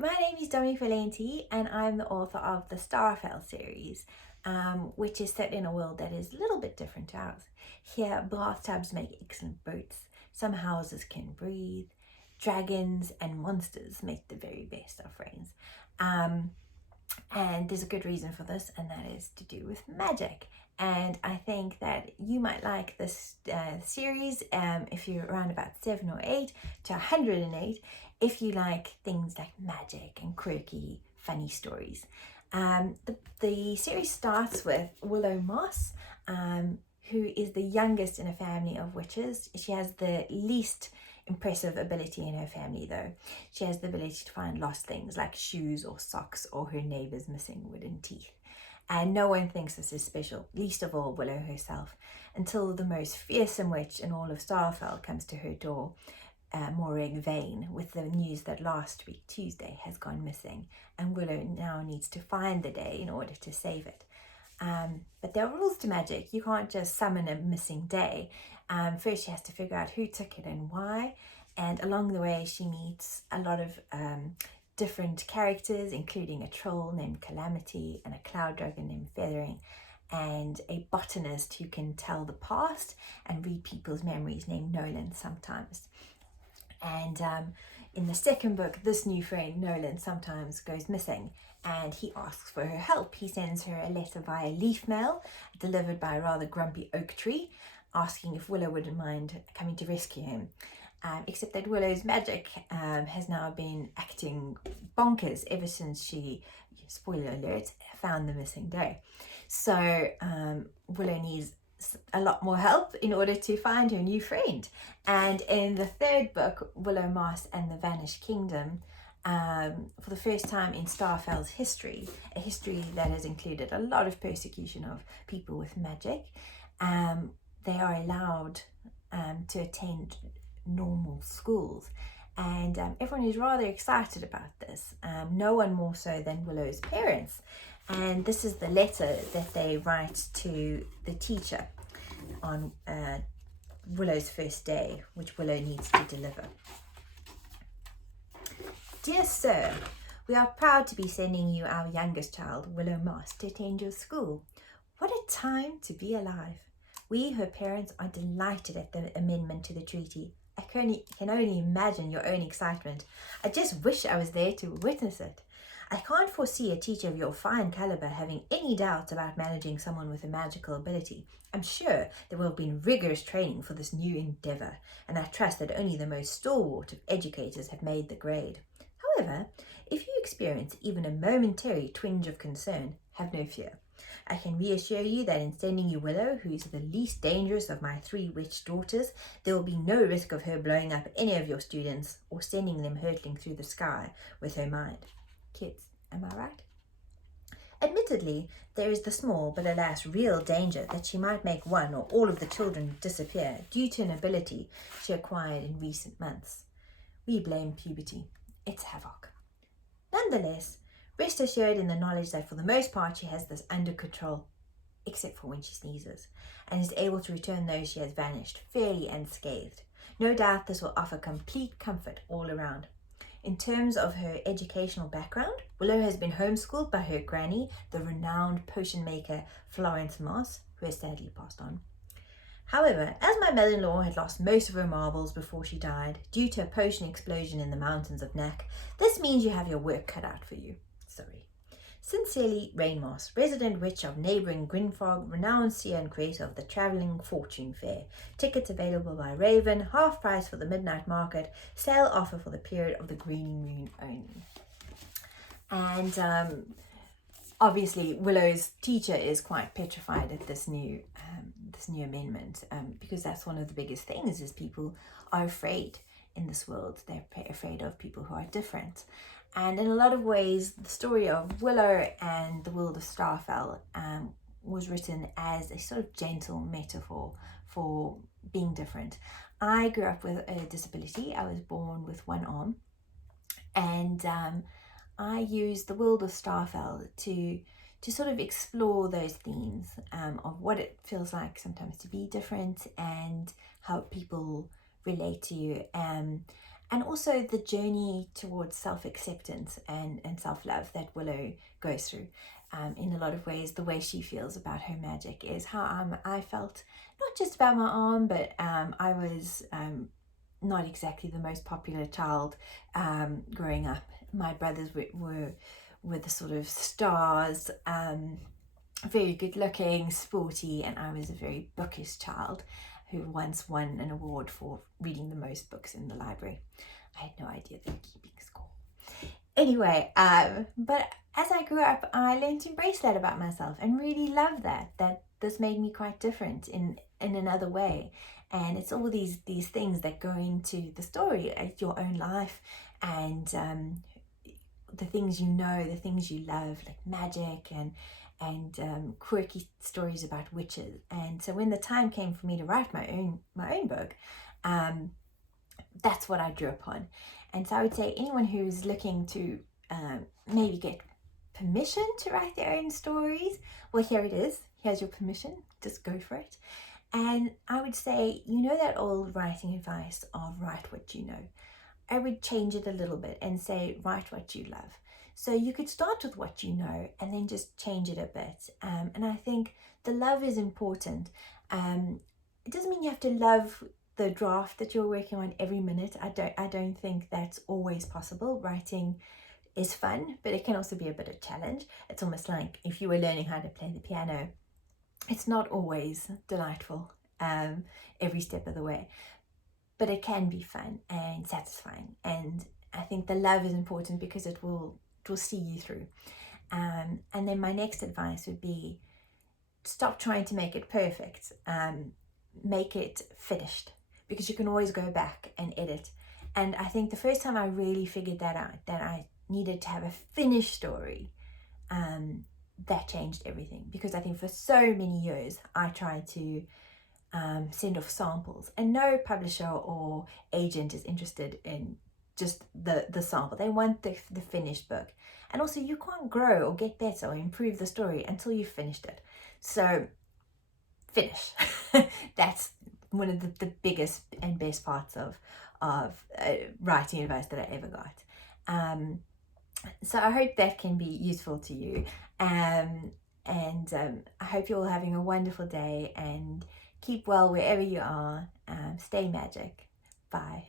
my name is Dominique Valente and I'm the author of the Starfell series, which is set in a world that is a little bit different to ours. Here, bathtubs make excellent boats, some houses can breathe, dragons and monsters make the very best of friends. And there's a good reason for this, and that is to do with magic. And I think that you might like this series if you're around about 7 or 8 to 108, if you like things like magic and quirky, funny stories. The series starts with Willow Moss, who is the youngest in a family of witches. She has the least impressive ability in her family though. She has the ability to find lost things like shoes or socks or her neighbour's missing wooden teeth. And no one thinks this is special, least of all Willow herself, until the most fearsome witch in all of Starfell comes to her door, Morag Vane, with the news that last week, Tuesday, has gone missing, and Willow now needs to find the day in order to save it. But there are rules to magic. You can't just summon a missing day. First she has to figure out who took it and why, and along the way she meets a lot of different characters, including a troll named Calamity and a cloud dragon named Feathering, and a botanist who can tell the past and read people's memories named Nolan sometimes. And in the second book, this new friend, Nolan, sometimes goes missing and he asks for her help. He sends her a letter via leaf mail delivered by a rather grumpy oak tree, asking if Willow wouldn't mind coming to rescue him. Except that Willow's magic has now been acting bonkers ever since she, spoiler alert, found the missing day. So Willow needs a lot more help in order to find her new friend. And in the third book, Willow Moss and the Vanished Kingdom, for the first time in Starfell's history, a history that has included a lot of persecution of people with magic, they are allowed to attend normal schools. And everyone is rather excited about this, no one more so than Willow's parents. And this is the letter that they write to the teacher on Willow's first day, which Willow needs to deliver. Dear Sir, we are proud to be sending you our youngest child, Willow Moss, to attend your school. What a time to be alive. We, her parents, are delighted at the amendment to the treaty. I can only imagine your own excitement. I just wish I was there to witness it. I can't foresee a teacher of your fine caliber having any doubts about managing someone with a magical ability. I'm sure there will have been rigorous training for this new endeavour, and I trust that only the most stalwart of educators have made the grade. However, if you experience even a momentary twinge of concern, have no fear. I can reassure you that in sending you Willow, who is the least dangerous of my 3 witch daughters, there will be no risk of her blowing up any of your students or sending them hurtling through the sky with her mind. Kids, am I right? Admittedly, there is the small but alas real danger that she might make one or all of the children disappear due to an ability she acquired in recent months. We blame puberty. It's havoc. Nonetheless, rest assured in the knowledge that for the most part she has this under control, except for when she sneezes, and is able to return those she has vanished fairly unscathed. No doubt this will offer complete comfort all around. In terms of her educational background, Willow has been homeschooled by her granny, the renowned potion maker Florence Moss, who has sadly passed on. However, as my mother-in-law had lost most of her marbles before she died due to a potion explosion in the mountains of Knack, this means you have your work cut out for you. Sorry. Sincerely, Rainmoss, resident witch of neighbouring Grinfog, renowned seer and creator of the Travelling Fortune Fair. Tickets available by Raven, half price for the midnight market, sale offer for the period of the green moon only. And obviously Willow's teacher is quite petrified at this new amendment, because that's one of the biggest things, is people are afraid in this world. They're afraid of people who are different. And in a lot of ways, the story of Willow and the world of Starfell was written as a sort of gentle metaphor for being different. I grew up with a disability. I was born with one arm, and I used the world of Starfell to sort of explore those themes of what it feels like sometimes to be different and how people relate to you. and also the journey towards self-acceptance and self-love that Willow goes through. In a lot of ways, the way she feels about her magic is how I felt, not just about my arm, but I was not exactly the most popular child growing up. My brothers were the sort of stars, very good looking, sporty, and I was a very bookish child who once won an award for reading the most books in the library. I had no idea they were keeping score. Anyway, but as I grew up, I learned to embrace that about myself and really love that this made me quite different in another way. And it's all these things that go into the story, your own life, and the things you know, the things you love, like magic and quirky stories about witches. And so when the time came for me to write my own book, that's what I drew upon. And so I would say anyone who's looking to maybe get permission to write their own stories, well, here it is. Here's your permission. Just go for it. And I would say, you know, that old writing advice of write what you know. I would change it a little bit and say, write what you love. So you could start with what you know and then just change it a bit. And I think the love is important. It doesn't mean you have to love the draft that you're working on every minute. I don't think that's always possible. Writing is fun, but it can also be a bit of a challenge. It's almost like if you were learning how to play the piano, it's not always delightful every step of the way, but it can be fun and satisfying. And I think the love is important because it will see you through. And then my next advice would be, stop trying to make it perfect. Make it finished, because you can always go back and edit. And I think the first time I really figured that out, that I needed to have a finished story, that changed everything. Because I think for so many years I tried to send off samples, and no publisher or agent is interested in just the sample. They want the finished book. And also, you can't grow or get better or improve the story until you've finished it. So finish. That's one of the biggest and best parts of writing advice that I ever got. So I hope that can be useful to you. And I hope you're all having a wonderful day, and keep well wherever you are. Stay magic. Bye.